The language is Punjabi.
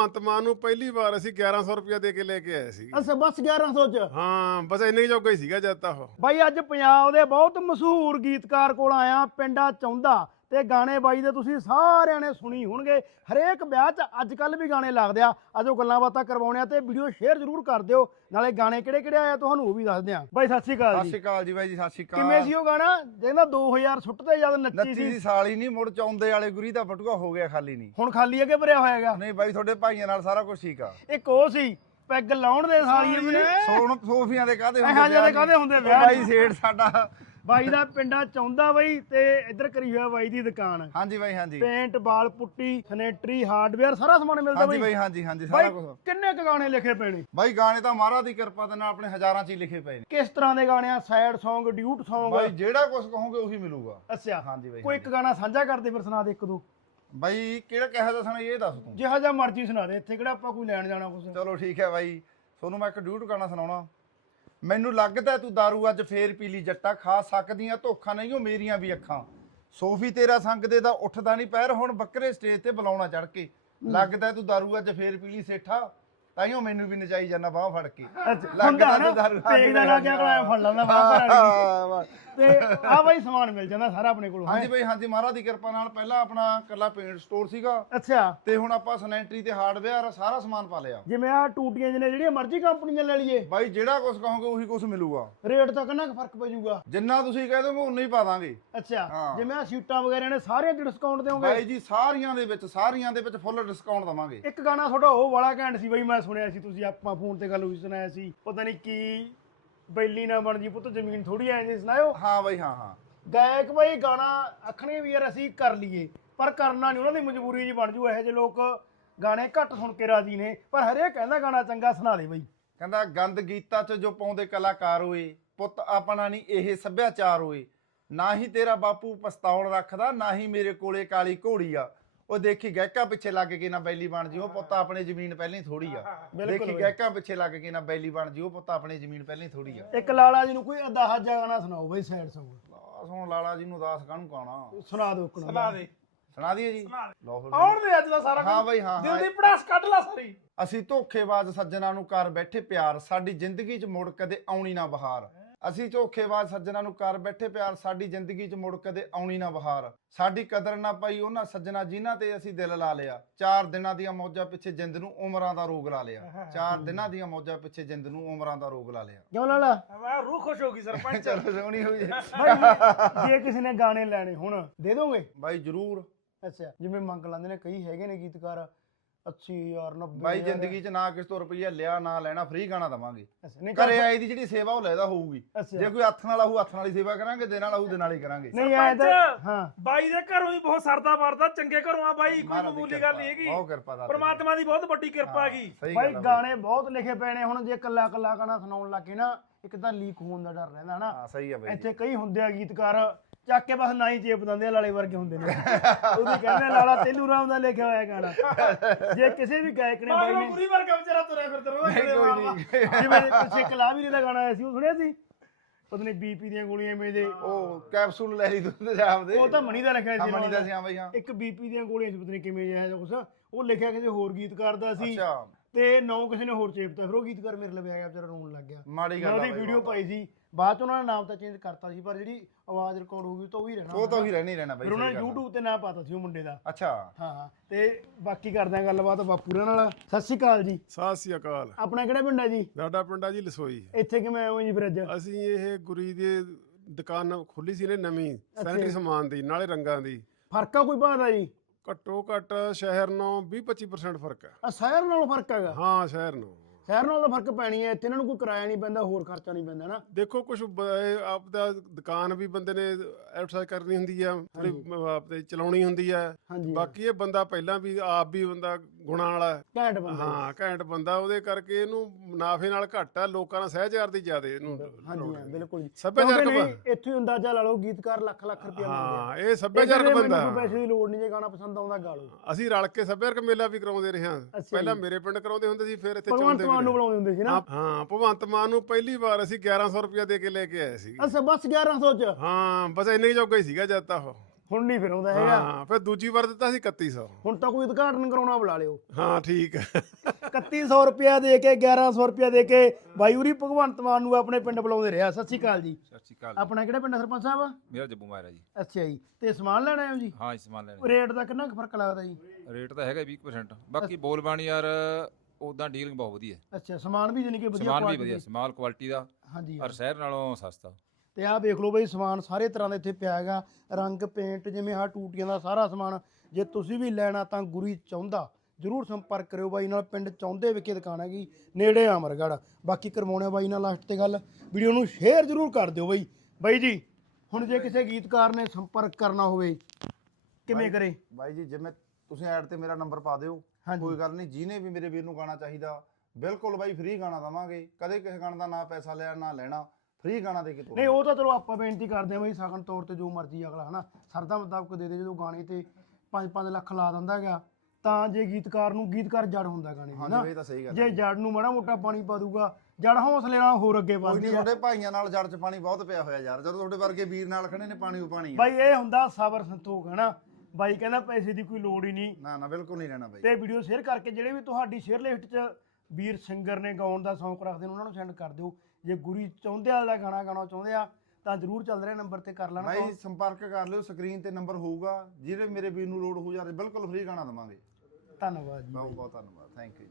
ਭਗਵੰਤ ਮਾਨ ਨੂੰ ਪਹਿਲੀ ਵਾਰ ਅਸੀਂ 1100 ਰੁਪਇਆ ਦੇ ਕੇ ਲੈ ਕੇ ਆਏ ਸੀ ਅੱਛਾ ਬਸ 1100 ਚ? ਹਾਂ ਬਸ ਇੰਨੇ ਹੀ ਜੋਗਾ ਹੀ ਸੀਗਾ ਜਦ ਤਾਂ ਉਹ। ਬਾਈ ਅੱਜ ਪੰਜਾਬ ਦੇ ਬਹੁਤ ਮਸ਼ਹੂਰ ਗੀਤਕਾਰ ਕੋਲ ਆਇਆ ਪਿੰਡਾ ਚੌਂਦਾ ਤੇ ਗਾਣੇ ਬਾਈ ਦੇ ਤੁਸੀਂ ਸਾਰਿਆਂ ਨੇ ਸੁਣੀ ਹੋਣਗੇ। ਹਰੇਕ ਵਿਆਹ 'ਚ ਅੱਜ ਕੱਲ ਵੀ ਗਾਣੇ ਲੱਗਦੇ ਆ। ਅਜੋ ਗੱਲਾਂ ਬਾਤਾਂ ਕਰਵਾਉਣੇ ਆ ਤੇ ਵੀਡੀਓ ਸ਼ੇਅਰ ਜ਼ਰੂਰ ਕਰ ਦਿਓ। ਨਾਲੇ ਗਾਣੇ ਕਿਹੜੇ ਕਿਹੜੇ ਆਏ ਆ ਤੁਹਾਨੂੰ ਉਹ ਵੀ ਦੱਸਦੇ ਆ ਬਾਈ ਸਤਿ ਸ਼੍ਰੀ ਅਕਾਲ ਸਤਿ ਜੀ ਸ਼੍ਰੀ ਅਕਾਲ ਜੀ ਬਾਈ ਜੀ ਸਤਿ ਸ਼੍ਰੀ ਅਕਾਲ। ਕਿਵੇਂ ਸੀ ਉਹ ਗਾਣਾ? ਜਿਹਦਾ 2000 ਸੁੱਟਦੇ ਜਦ ਨੱਚੀ ਨੱਤੀ ਸੀ। ਦੀ ਸਾਲੀ ਨਹੀਂ ਮੁੜ ਚੌਂਦੇ ਵਾਲੇ ਗੁਰੀ ਦਾ ਬਟੂਆ ਹੋ ਗਿਆ ਖਾਲੀ ਨਹੀਂ। ਹੁਣ ਖਾਲੀ ਅੱਗੇ ਭਰਿਆ ਹੋਇਆਗਾ ਨਹੀਂ ਬਾਈ ਤੁਹਾਡੇ ਭਾਈਆਂ ਨਾਲ ਸਾਰਾ ਕੁਝ ਠੀਕ ਆ। ਇੱਕ ਉਹ ਸੀ ਪੈਗ ਲਾਉਣ ਦੇ ਸਾਲੀਏ ਵੀ ਨੇ ਸੋਨ ਸੋਫੀਆਂ ਦੇ ਕਾਦੇ ਇਹੋ ਜਿਹੇ ਦੇ ਕਾਹਦੇ ਹੁੰਦੇ ਵਿਆਹ ਬਾਈ ਸੇਠ ਸਾਡਾ ਬਾਈ ਦਾ ਪਿੰਡਾ ਚੌਂਦਾ ਬਾਈ ਤੇ ਇੱਧਰ ਕਰੀ ਹੋਇਆ ਬਾਈ ਦੀ ਦੁਕਾਨ। ਹਾਂਜੀ ਬਾਈ ਹਾਂਜੀ। ਪੇਂਟ ਬਾਲ ਪੁੱਟੀ ਸੈਨੇਟਰੀ ਹਾਰਡਵੇਅਰ ਸਾਰਾ ਸਮਾਨ ਮਿਲਦਾ ਹਾਂਜੀ ਬਾਈ। ਬਾਈ ਹਾਂਜੀ ਹਾਂਜੀ ਸਾਰਾ ਬਾਈ ਕੁਝ ਕਿੰਨੇ ਕੁ ਗਾਣੇ ਲਿਖੇ ਪਏ ਨੇ? ਬਾਈ ਗਾਣੇ ਤਾਂ ਮਹਾਰਾਜ ਦੀ ਕਿਰਪਾ ਦੇ ਨਾਲ ਆਪਣੇ ਹਜ਼ਾਰਾਂ ਚ ਹੀ ਲਿਖੇ ਪਏ ਨੇ। ਕਿਸ ਤਰ੍ਹਾਂ ਦੇ ਗਾਣੇ ਆ? ਸੈਡ Song ਡਿਊਟ Song ਬਾਈ ਜਿਹੜਾ ਕੁਝ ਕਹੋਗੇ ਉਹੀ ਮਿਲੂਗਾ। ਅੱਛਾ। ਹਾਂਜੀ ਬਾਈ ਕੋਈ ਇੱਕ ਗਾਣਾ ਸਾਂਝਾ ਕਰਦੇ ਫਿਰ ਸੁਣਾ ਦੇ ਇੱਕ ਦੋ। ਬਾਈ ਕਿਹੜਾ ਕਿਹਾ ਦੱਸਣਾ ਇਹ ਦੱਸ ਤੂੰ। ਜਿਹਾ ਜਿਹਾ ਮਰਜ਼ੀ ਸੁਣਾ ਦੇ ਇੱਥੇ ਕਿਹੜਾ ਆਪਾਂ ਕੋਈ ਲੈਣ ਜਾਣਾ ਕੁਛ। ਚਲੋ ਠੀਕ ਹੈ ਬਾਈ। ਤੁਹਾਨੂੰ ਮੈਂ ਇੱਕ ਡਿਊਟ ਗਾਣਾ ਸੁਣਾਉਣਾ। ਮੈਨੂੰ ਲੱਗਦਾ ਤੂੰ दारू ਅੱਜ ਫੇਰ ਪੀ ਲਈ ਜੱਟਾ ਖਾ ਸਕਦੀਆਂ ਧੋਖਾ ਨਹੀਂ ਉਹ ਮੇਰੀਆਂ ਵੀ ਅੱਖਾਂ ਸੋਫੀ ਤੇਰਾ ਸੰਗ ਦੇ ਦਾ ਉੱਠਦਾ ਨਹੀਂ ਪੈਰ ਹੁਣ ਬੱਕਰੇ ਸਟੇਜ ਤੇ ਬੁਲਾਉਣਾ ਚੜ ਕੇ ਲੱਗਦਾ ਤੂੰ दारू ਅੱਜ ਫੇਰ ਪੀ ਲਈ ਸੇਠਾ ਤਾਈਓ ਮੈਨੂੰ ਵੀ ਨਚਾਈ ਜਾਂਦਾ ਬਾਹ ਫੜ ਕੇ। ਨਾ ਤੂੰ ਦਾਰੂ ਪੇਜ ਦਾ ਲਾ ਕੇ ਅਗਲਾ ਫੜ ਲੈਂਦਾ ਬਾਹਰ ਵਾਲੀ ਹਾਂ, ਵਾਹ। ਤੇ ਆ ਬਾਈ ਸਮਾਨ ਮਿਲ ਜਾਂਦਾ ਸਾਰਾ ਆਪਣੇ ਕੋਲ। ਹਾਂਜੀ ਬਾਈ ਹਾਂਜੀ ਮਹਾਰਾਜ ਦੀ ਕਿਰਪਾ ਨਾਲ ਪਹਿਲਾਂ ਆਪਣਾ ਕੱਲਾ ਪੇਂਟ ਸਟੋਰ ਸੀਗਾ। ਅੱਛਾ। ਤੇ ਹੁਣ ਆਪਾਂ ਸੈਨੇਟਰੀ ਤੇ ਹਾਰਡਵੇਅਰ ਸਾਰਾ ਸਮਾਨ ਪਾ ਲਿਆ। ਜਿਵੇਂ ਆ ਟੂਟੀਆਂ ਜਿਹਨੇ ਜਿਹੜੀਆਂ ਮਰਜ਼ੀ ਕੰਪਨੀ ਦੇ ਲੈ ਲਈਏ। ਬਾਈ ਜਿਹੜਾ ਕੁਝ ਕਹੋਗੇ ਉਹੀ ਕੁਝ ਮਿਲੂਗਾ। ਰੇਟ ਤਾਂ ਕਿੰਨਾ ਕੁ ਫ਼ਰਕ ਪੈ ਜਾਊਗਾ ਜਿੰਨਾ ਤੁਸੀਂ ਕਹਿ ਦੋਗੇ ਉਨਾ ਹੀ ਪਾ ਦਾਂਗੇ। ਅੱਛਾ। ਜਿਵੇਂ ਆ ਸੀਟਾਂ ਵਗੈਰਾ ਨੇ ਸਾਰਿਆਂ 'ਚ ਡਿਸਕਾਊਂਟ ਦਿਓਗੇ? ਬਾਈ ਜੀ ਸਾਰੀਆਂ ਦੇ ਵਿੱਚ ਸਾਰੀਆਂ ਦੇ ਵਿੱਚ ਫੁੱਲ ਡਿਸਕਾਊਂਟ ਦਵਾਂਗੇ। ਇੱਕ ਗਾਣਾ ਤੁਹਾਡਾ ਉਹ ਵਾਲਾ ਘੈਂਟ ਸੀ ਬਈ ਮੈਂ ਸੁਣਿਆ ਸੀ ਤੁਸੀਂ ਆਪਾਂ ਫੋਨ ਤੇ ਗੱਲ ਹੋਈ ਸੁਣਾਇਆ ਸੀ। ਪਤਾ ਨਹੀਂ ਕੀ ਬੈਲੀ ਨਾ ਬਣ ਜੀ ਪੁੱਤ ਜ਼ਮੀਨ ਥੋੜੀ ਐਂ ਜੀ ਸੁਣਾਇਓ। ਹਾਂ ਬਾਈ ਹਾਂ ਹਾਂ। ਗਾਇਕ ਬਈ ਗਾਣਾ ਆਖਣੇ ਵੀ ਯਾਰ ਅਸੀਂ ਕਰ ਲਈਏ ਪਰ ਕਰਨਾ ਨਹੀਂ ਉਹਨਾਂ ਦੀ ਮਜਬੂਰੀ ਜੀ ਬਣ ਜੂ ਇਹੋ ਜਿਹੇ ਲੋਕ ਗਾਣੇ ਘੱਟ ਸੁਣ ਕੇ ਰਾਜੀ ਨੇ ਪਰ ਹਰੇਕ ਕਹਿੰਦਾ ਗਾਣਾ ਚੰਗਾ ਸੁਣਾ ਦੇ ਬਈ। ਕਹਿੰਦਾ ਗੰਦ ਗੀਤਾਂ 'ਚ ਜੋ ਪਾਉਂਦੇ ਕਲਾਕਾਰ ਹੋਏ ਪੁੱਤ ਆਪਣਾ ਨਹੀਂ ਇਹ ਸੱਭਿਆਚਾਰ ਹੋਏ। ਨਾ ਹੀ ਤੇਰਾ ਬਾਪੂ ਪਸਤੌਲ ਰੱਖਦਾ ਨਾ ਹੀ ਮੇਰੇ ਕੋਲੇ ਕਾਲੀ ਘੋੜੀ ਆ। ਉਹ ਦੇਖੀ ਗਾਇਕਾਂ ਪਿੱਛੇ ਲੱਗ ਕੇ ਨਾ ਬੈਲੀ ਬਣ ਜੀ ਉਹ ਪੁੱਤ ਆਪਣੀ ਜ਼ਮੀਨ ਪਹਿਲਾਂ ਹੀ ਥੋੜੀ ਆ। ਦੇਖੀ। ਗਾਇਕਾਂ ਪਿੱਛੇ ਲੱਗ ਕੇ ਨਾ ਬੈਲੀ ਬਣ ਜੀ ਉਹ ਪੁੱਤ ਆਪਣੀ ਜ਼ਮੀਨ ਪਹਿਲਾਂ ਹੀ ਥੋੜੀ ਆ। ਇੱਕ ਲਾਲਾ ਜੀ ਨੂੰ ਕੋਈ ਅਦਾਹਾ ਜਿਹਾ ਗਾਣਾ ਸੁਣਾਓ ਬਈ ਸੈਡ ਆਹ ਸੁਣ ਲਾਲਾ ਜੀ ਨੂੰ ਦਾਸ ਕਾਹਨੂੰ ਕਾਣਾ ਸੁਣਾ ਦਿਓ ਇੱਕ ਸੁਣਾ ਦੇ। ਸੁਣਾ ਦਈਏ ਜੀ? ਲਓ ਫਿਰ। ਆਉਣ ਦੇ ਅੱਜ ਦਾ ਸਾਰਾ ਹਾਂ ਬਈ ਹਾਂ ਦਿਲ ਹਾਂ। ਦੀ ਪੜਾਸ ਕੱਢ ਲਾ ਸਾਰੀ। ਅਸੀਂ ਧੋਖੇਬਾਜ਼ ਸੱਜਣਾ ਨੂੰ ਕਰ ਬੈਠੇ ਪਿਆਰ ਸਾਡੀ ਜ਼ਿੰਦਗੀ 'ਚ ਮੁੜ ਕਦੇ ਆਉਣੀ ਨਾ ਬਹਾਰ। ਅਸੀਂ ਧੋਖੇਬਾਜ਼ ਸੱਜਣਾ ਨੂੰ ਕਰ ਬੈਠੇ ਪਿਆਰ ਸਾਡੀ ਜ਼ਿੰਦਗੀ 'ਚ ਮੁੜ ਕਦੇ ਆਉਣੀ ਨਾ ਬਹਾਰ। ਸਾਡੀ ਕਦਰ ਨਾ ਪਾਈ ਉਹਨਾਂ ਸੱਜਣਾ ਜਿਨ੍ਹਾਂ ਤੇ ਅਸੀਂ ਦਿਲ ਲਾ ਲਿਆ। ਚਾਰ ਦਿਨਾਂ ਦੀਆਂ ਮੌਜਾਂ ਪਿੱਛੇ ਜਿੰਦ ਨੂੰ ਉਮਰਾਂ ਦਾ ਰੋਗ ਲਾ ਲਿਆ। ਚਾਰ ਦਿਨਾਂ ਦੀਆਂ ਮੌਜਾਂ ਪਿੱਛੇ ਜਿੰਦ ਨੂੰ ਉਮਰਾਂ ਦਾ ਰੋਗ ਲਾ ਲਿਆ। ਕਿਉਂ ਲਾਲਾ? ਮੈਂ ਰੂਹ ਖੁਸ਼ ਹੋ ਗਈ ਸਰਪੰਚ। ਚਲੋ ਸੋਹਣੀ ਹੋਈ। ਭਾਈ ਜੇ ਕਿਸੇ ਨੇ ਗਾਣੇ ਲੈਣੇ ਹੁਣ ਦੇ ਦੋਗੇ? ਬਾਈ ਜਰੂਰ। ਅੱਛਾ ਜਿਵੇਂ ਮੰਗ ਲਾਂਦੇ ਨੇ ਕਈ ਹੈਗੇ ਨੇ ਗੀਤਕਾਰ। 80000 90 ਬਾਈ ਜ਼ਿੰਦਗੀ 'ਚ ਨਾ ਕਿਸ ਤੋਂ ਰੁਪਈਆ ਲਿਆ ਨਾ ਲੈਣਾ ਫ੍ਰੀ ਗਾਣਾ ਦਵਾਂਗੇ। ਅੱਛਾ ਨਹੀਂ ਘਰੇ ਆਈ ਦੀ ਜਿਹੜੀ ਸੇਵਾ ਉਹ ਲੈਦਾ ਹੋਊਗੀ। ਅੱਛਾ। ਜੇ ਕੋਈ ਹੱਥ ਨਾਲ ਆਹੂ ਹੱਥ ਨਾਲ ਹੀ ਸੇਵਾ ਕਰਾਂਗੇ ਦੇ ਨਾਲ ਆਹੂ ਦੇ ਨਾਲ ਹੀ ਕਰਾਂਗੇ। ਨਹੀਂ ਆਇਆ ਤਾਂ ਸਰਪੰਚ। ਹਾਂ। ਬਾਈ ਦੇ ਘਰੋਂ ਵੀ ਬਹੁਤ ਸਰਦਾ ਵਰਦਾ ਚੰਗੇ ਘਰੋਂ ਆ ਬਾਈ ਕੋਈ ਮਹਾਰਾਜ ਦੀ ਮਾਮੂਲੀ ਗੱਲ ਨਹੀਂ ਹੈਗੀ। ਬਹੁਤ ਕਿਰਪਾ ਦਾ ਪਰਮਾਤਮਾ ਦੀ ਬਹੁਤ ਵੱਡੀ ਕਿਰਪਾ ਹੈਗੀ। ਸਹੀ ਭਾਈ ਗੱਲ ਆ ਗਾਣੇ ਬਹੁਤ ਲਿਖੇ ਪਏ ਨੇ ਹੁਣ ਜੇ ਕੱਲਾ ਕੱਲਾ ਗਾਣਾ ਸੁਣਾਉਣ ਲੱਗੇ ਨਾ ਇੱਕ ਤਾਂ ਲੀਕ ਹੋਣ ਦਾ ਡਰ ਰਹਿੰਦਾ ਹਨਾ? ਹਾਂ ਸਹੀ ਆ ਬਾਈ। ਇੱਥੇ ਕਈ ਹੁੰਦੇ ਆ ਗੀਤਕਾਰ ਚੱਕ ਕੇ ਬਸ ਨਾ ਹੀ ਚੇਪ ਦਿੰਦੇ ਲਾਲੇ ਵਰਗੇ ਹੁੰਦੇ ਨੇ। ਉਹਦੀ ਕਹਿੰਦੇ ਲਾਲਾ ਤੇਲੂ ਰਾਮ ਦਾ ਲਿਖਿਆ ਹੋਇਆ ਗਾਣਾ। ਜੇ ਕਿਸੇ ਵੀ ਗਾਇਕ ਨੇ ਬਾਈ ਨੇ ਪੂਰੀ ਵਾਰ ਕੰਮ ਚਰਾ ਤੁਰਿਆ ਫਿਰਦਾ ਨਹੀਂ ਜਿਵੇਂ ਪਿੱਛੇ ਕਲਾਵੀਰੇ ਦਾ ਗਾਣਾ ਆਇਆ ਸੀ ਉਹ ਸੁਣਿਆ ਸੀ? ਪਤਾ ਨਹੀਂ ਬੀਪੀ ਦੀਆਂ ਗੋਲੀਆਂ ਮੇਦੇ ਉਹ ਕੈਪਸੂਲ ਲੈ ਲਈ ਤੂੰ ਜਾਬ ਦੇ। ਉਹ ਤਾਂ ਮਣੀ ਦਾ ਲਿਖਿਆ ਸੀ ਮਣੀ ਦਾ। ਸੀ ਹਾਂ ਬਾਈ ਹਾਂ। ਇੱਕ ਬੀਪੀ ਦੀਆਂ ਗੋਲੀਆਂ ਸੀ ਪਤਾ ਨਹੀਂ ਕਿਵੇਂ ਜਿਹਾ ਕੁਛ। ਉਹ ਲਿਖਿਆ ਕਿਸੇ ਹੋਰ ਗੀਤਕਾਰ ਦਾ ਸੀ। ਅੱਛਾ। ਤੇ ਨੌ ਕਿਸੇ ਨੇ ਹੋਰ ਚੇਪਤਾ ਫਿਰ ਉਹ ਗੀਤਕਾਰ ਮੇਰੇ ਲਈ ਆ ਗਿਆ ਵਿਚਾਰਾ ਰੋਣ ਲੱਗ ਗਿਆ। ਮਾੜੀ ਗੱਲ ਆ ਉਹਦੀ ਵੀਡੀਓ ਪਾਈ ਸੀ। ਬਾਅਦ ਚ ਉਹਨਾਂ ਨੇ ਨਾਮ ਤਾਂ ਚੇਂਜ ਕਰਤਾ ਸੀ ਪਰ ਜਿਹੜੀ ਆਵਾਜ਼ ਰਿਕਾਰਡ ਹੋ ਗਈ ਉਹ ਤਾਂ ਉਹੀ ਰਹਿਣਾ ਉਹ ਤਾਂ ਹੀ ਰਹਿਣੀ ਰਹਿਣਾ ਬਾਈ ਫਿਰ ਉਹਨਾਂ ਸਹੀ ਨੇ ਗੱਲ ਆ। YouTube ਤੇ ਨਾਂ ਪਾਤਾ ਸੀ ਉਹ ਮੁੰਡੇ ਦਾ। ਅੱਛਾ। ਹਾਂ ਹਾਂ। ਤੇ ਬਾਕੀ ਕਰਦੇ ਆ ਗੱਲਬਾਤ ਬਾਪੂਰਾਂ ਨਾਲ। ਸਤਿ ਸ਼੍ਰੀ ਅਕਾਲ ਜੀ। ਸਤਿ ਸ੍ਰੀ ਅਕਾਲ। ਆਪਣਾ ਕਿਹੜਾ ਪਿੰਡ ਹੈ ਜੀ? ਸਾਡਾ ਪਿੰਡਾ ਜੀ ਲਸੋਈ। ਇੱਥੇ ਕਿਵੇਂ ਆਏ ਹੋ ਜੀ ਫਿਰ ਅੱਜ? ਅਸੀਂ ਇਹ ਗੁਰੀ ਦੀ ਦੁਕਾਨ ਖੁੱਲੀ ਸੀ ਨੇ ਨਵੀਂ ਸੈਨੇਟਰੀ ਸਮਾਨ ਦੀ ਨਾਲੇ ਰੰਗਾਂ ਦੀ। ਫ਼ਰਕ ਆ ਕੋਈ ਬਾਤ ਆ ਜੀ? ਘੱਟੋ ਘੱਟ ਸ਼ਹਿਰ ਨਾਲੋਂ 20-25% ਫ਼ਰਕ ਹੈ ਆ ਸ਼ਹਿਰ ਨਾਲੋਂ ਫ਼ਰਕ ਹੈਗਾ? ਹਾਂ ਸ਼ਹਿਰ ਨੂੰ ਸ਼ਹਿਰ ਨਾਲੋਂ ਤਾਂ ਫ਼ਰਕ ਪੈਣੀ ਹੈ ਇੱਥੇ ਇਹਨਾਂ ਨੂੰ ਕੋਈ ਕਿਰਾਇਆ ਨਹੀਂ ਪੈਂਦਾ ਹੋਰ ਖਰਚਾ ਨਹੀਂ ਪੈਂਦਾ ਨਾ। ਦੇਖੋ ਕੁਝ ਆਪਦਾ ਦੁਕਾਨ ਵੀ ਬੰਦੇ ਨੇ ਐਡਵਰਟਾਈਜ਼ ਕਰਨੀ ਹੁੰਦੀ ਆ ਥੋੜੀ ਆਪਦੇ ਚਲਾਉਣੀ ਹੁੰਦੀ ਆ। ਹਾਂਜੀ। ਬਾਕੀ ਇਹ ਬੰਦਾ ਪਹਿਲਾਂ ਵੀ ਆਪ ਵੀ ਬੰਦਾ ਗੁਣਾਂ ਵਾਲਾ ਹੈ। ਘੈਂਟ ਬੰਦਾ ਹਾਂ ਘੈਂਟ ਬੰਦਾ ਉਹਦੇ ਕਰਕੇ ਇਹਨੂੰ ਮੁਨਾਫੇ ਨਾਲ ਘੱਟ ਆ ਲੋਕਾਂ ਨਾਲ ਸਹਿਜਾਰ ਦੀ ਜ਼ਿਆਦੇ ਇਹਨੂੰ ਹਾਂਜੀ ਹਾਂ। ਬਿਲਕੁਲ ਜੀ। ਸੱਭਿਆਚਾਰਕ ਕਿਉਂਕਿ ਨਹੀਂ, ਇੱਥੋਂ ਹੀ ਅੰਦਾਜ਼ਾ ਲਾ ਲਓ ਗੀਤਕਾਰ ਲੱਖ ਲੱਖ ਰੁਪਏ ਮੰਗਦੇ ਆ। ਹਾਂ ਇਹ ਸੱਭਿਆਚਾਰਕ ਬੰਦਾ। ਮੈਨੂੰ ਪੈਸੇ ਦੀ ਲੋੜ ਨਹੀਂ ਜੇ ਗਾਣਾ ਪਸੰਦ ਆਉਂਦਾ ਗਾ ਲਓ। ਅਸੀਂ ਰਲ ਕੇ ਸੱਭਿਆਚਾਰਕ ਮੇਲਾ ਵੀ ਕਰਾਉਂਦੇ ਰਹੇ ਹਾਂ। ਅੱਛਾ ਪਹਿਲਾਂ। ਮੇਰੇ ਪਿੰਡ ਕਰਾਉਂਦੇ ਹੁੰਦੇ ਸੀ ਫਿਰ ਇੱਥੇ ਭਗਵੰਤ ਚਾਹੁੰਦੇ ਮਾਨ ਨੂੰ ਵੀ ਰਹੇ। ਬੁਲਾਉਂਦੇ ਹੁੰਦੇ ਸੀ ਨਾ। ਹਾਂ ਭਗਵੰਤ ਮਾਨ ਨੂੰ ਪਹਿਲੀ ਵਾਰ ਅਸੀਂ 1100 ਰੁਪਇਆ ਦੇ ਕੇ ਲੈ ਕੇ ਆਏ ਸੀ ਅੱਛਾ ਬਸ 1100 ਚ? ਹਾਂ ਬਸ ਇੰਨੇ ਹੀ ਜੋਗਾ ਹੀ ਸੀਗਾ ਜਦ ਤਾਂ ਉਹ। ਹੁਣ ਨਹੀਂ ਫਿਰ ਆਉਂਦਾ ਹੈਗਾ। ਹਾਂ ਫਿਰ ਦੂਜੀ ਵਾਰ ਦਿੱਤਾ ਸੀ 3100 ਹੁਣ ਤਾਂ ਕੋਈ ਉਦਘਾਟਨ ਕਰਾਉਣਾ ਬੁਲਾ ਲਿਓ। ਹਾਂ ਠੀਕ ਹੈ। 3100 ਰੁਪਿਆ ਦੇ ਕੇ 1100 ਰੁਪਿਆ ਦੇ ਕੇ ਬਾਈ ਉਰੀ ਭਗਵੰਤ ਮਾਨ ਨੂੰ ਆਪਣੇ ਪਿੰਡ ਬੁਲਾਉਂਦੇ ਰਿਹਾ। ਸਤਿ ਸ਼੍ਰੀ ਅਕਾਲ ਜੀ। ਸਤਿ ਸ਼੍ਰੀ ਅਕਾਲ ਆਪਣਾ ਕਿਹੜਾ ਪਿੰਡ ਆ ਸਰਪੰਚ ਸਾਹਿਬ? ਮੇਰਾ ਜੱਬੂ ਮਾਇਰਾ ਜੀ। ਅੱਛਾ ਜੀ। ਤੇ ਸਮਾਨ ਲੈਣਾ ਹੈ ਜੀ? ਹਾਂ ਜੀ ਸਮਾਨ ਲੈਣਾ ਰੇਟ ਦਾ ਕਿੰਨਾ ਕੁ ਫ਼ਰਕ ਲੱਗਦਾ ਜੀ? ਰੇਟ ਤਾਂ ਹੈਗਾ 20% ਬਾਕੀ ਬੋਲ ਬਾਣੀ ਯਾਰ ਉਦਾਂ ਡੀਲਿੰਗ ਬਹੁਤ ਵਧੀਆ। ਅੱਛਾ ਸਮਾਨ ਵੀ ਜਾਨੀ ਕਿ ਵਧੀਆ ਸਮਾਨ ਵੀ quality ਵਧੀਆ ਦੇ। ਸਮਾਲ ਕੁਆਲਿਟੀ ਦਾ ਹਾਂਜੀ ਔਰ ਸ਼ਹਿਰ ਨਾਲੋਂ ਸਸਤਾ। ਤੇ ਆਹ ਵੇਖ ਲਓ ਬਈ ਸਮਾਨ ਸਾਰੇ ਤਰ੍ਹਾਂ ਦਾ ਇੱਥੇ ਪਿਆ ਹੈਗਾ। ਰੰਗ ਪੇਂਟ ਜਿਵੇਂ ਆਹ ਟੂਟੀਆਂ ਦਾ ਸਾਰਾ ਸਮਾਨ। ਜੇ ਤੁਸੀਂ ਵੀ ਲੈਣਾ ਤਾਂ ਗੁਰੀ ਚਾਹੁੰਦਾ ਜਰੂਰ ਸੰਪਰਕ ਕਰਿਓ ਬਾਈ। ਨਾਲ ਪਿੰਡ ਚਾਹੁੰਦੇ ਵਿਖੇ ਦੁਕਾਨ ਹੈਗੀ ਨੇੜੇ ਅਮਰਗੜ੍ਹ। ਬਾਕੀ ਕਰਵਾਉਣੇ ਬਾਈ ਨਾਲ ਲਾਸਟ ਤੇ ਗੱਲ। ਵੀਡੀਓ ਨੂੰ ਸ਼ੇਅਰ ਜਰੂਰ ਕਰ ਦਿਓ ਬਾਈ। ਬਾਈ ਜੀ ਹੁਣ ਜੇ ਕਿਸੇ ਗੀਤਕਾਰ ਨੇ ਸੰਪਰਕ ਕਰਨਾ ਹੋਵੇ ਕਿਵੇਂ ਕਰੇ? ਬਾਈ ਜੀ ਜਿਵੇਂ ਤੁਸੀਂ ਐਡ ਤੇ ਮੇਰਾ ਨੰਬਰ ਪਾ ਦਿਓ। ਹਾਂਜੀ। ਕੋਈ ਗੱਲ ਨਹੀਂ ਜਿਹਨੇ ਵੀ ਮੇਰੇ ਵੀਰ ਨੂੰ ਗਾਣਾ ਚਾਹੀਦਾ ਬਿਲਕੁਲ ਬਾਈ ਫ੍ਰੀ ਗਾਣਾ ਦਵਾਂਗੇ। ਕਦੇ ਕਿਸੇ ਗਾਣੇ ਦਾ ਨਾ ਪੈਸਾ ਲਿਆ ਨਾ ਲੈਣਾ ਫ੍ਰੀ ਗਾਣਾ ਦੇ ਕੇ ਨਹੀਂ ਤੋਰਾਂਗੇ। ਉਹ ਤਾਂ ਚਲੋ ਆਪਾਂ ਬੇਨਤੀ ਕਰਦੇ ਹਾਂ ਬਈ ਸਗਨ ਤੌਰ ਤੇ ਜੋ ਮਰਜ਼ੀ ਅਗਲਾ ਹਨਾ? ਸਰਦਾ ਮੁਤਾਬਕ ਦੇ ਦੇ ਜਦੋਂ ਗਾਣੇ ਤੇ 5-5 ਲੱਖ ਲਾ ਦਿੰਦਾ ਹੈਗਾ ਤਾਂ ਜੇ ਗੀਤਕਾਰ ਨੂੰ ਗੀਤਕਾਰ ਜੜ ਹੁੰਦਾ ਗਾਣੇ ਦੀ ਹਾਂਜੀ ਨਾ ਬਈ ਇਹ ਤਾਂ ਸਹੀ ਗੱਲ ਜੇ ਹੈ ਜੜ ਨੂੰ ਮਾੜਾ ਮੋਟਾ ਪਾਣੀ ਪਾ ਦੂਗਾ ਜੜ ਹੌਸਲੇ ਨਾਲ ਹੋਰ ਅੱਗੇ ਕੋਈ ਵਧਦੀ ਨਹੀਂ ਆ। ਤੁਹਾਡੇ ਭਾਈਆਂ ਨਾਲ ਜੜ 'ਚ ਪਾਣੀ ਬਹੁਤ ਪਿਆ ਹੋਇਆ ਯਾਰ ਜਦੋਂ ਤੁਹਾਡੇ ਵਰਗੇ ਵੀਰ ਨਾਲ ਖੜੇ ਨੇ ਪਾਣੀ ਉਹ ਪਾਣੀ ਆ। ਬਾਈ ਇਹ ਹੁੰਦਾ ਸਬਰ ਸੰਤੋਖ ਹਨਾ? ਬਾਈ ਕਹਿੰਦਾ ਪੈਸੇ ਦੀ ਕੋਈ ਲੋੜ ਹੀ ਨਹੀਂ। ਨਾ ਨਾ ਬਿਲਕੁਲ ਨਹੀਂ ਰਹਿਣਾ ਬਾਈ। ਤੇ ਵੀਡੀਓ ਸ਼ੇਅਰ ਕਰਕੇ ਜਿਹੜੇ ਵੀ ਤੁਹਾਡੀ ਸ਼ੇਅਰ ਲਿਸਟ 'ਚ ਵੀਰ ਸਿੰਗਰ ਨੇ ਗਾਉਣ ਦਾ ਸ਼ੌਂਕ ਰੱਖਦੇ ਨੇ ਉਹਨਾਂ ਨੂੰ ਸੈਂਡ ਕਰ ਦਿਓ। ਜੇ ਗੁਰੀ ਚਾਹੁੰਦੇ ਆ ਦਾ ਗਾਣਾ ਗਾਣਾ ਚਾਹੁੰਦੇ ਆ ਤਾਂ ਜਰੂਰ ਚੱਲ ਰਿਹਾ ਨੰਬਰ ਤੇ ਕਰ ਲੈਣਾ ਬਾਈ ਸੰਪਰਕ ਕਰ ਲਿਓ ਸਕਰੀਨ ਤੇ ਨੰਬਰ ਹੋਊਗਾ। ਜਿਹਦੇ ਮੇਰੇ ਵੀਰ ਨੂੰ ਲੋੜ ਹੋ ਜਾਵੇ ਬਿਲਕੁਲ ਫ੍ਰੀ ਗਾਣਾ ਦਵਾਂਗੇ। ਧੰਨਵਾਦ ਜੀ ਬਹੁਤ ਬਹੁਤ ਧੰਨਵਾਦ ਥੈਂਕ ਯੂ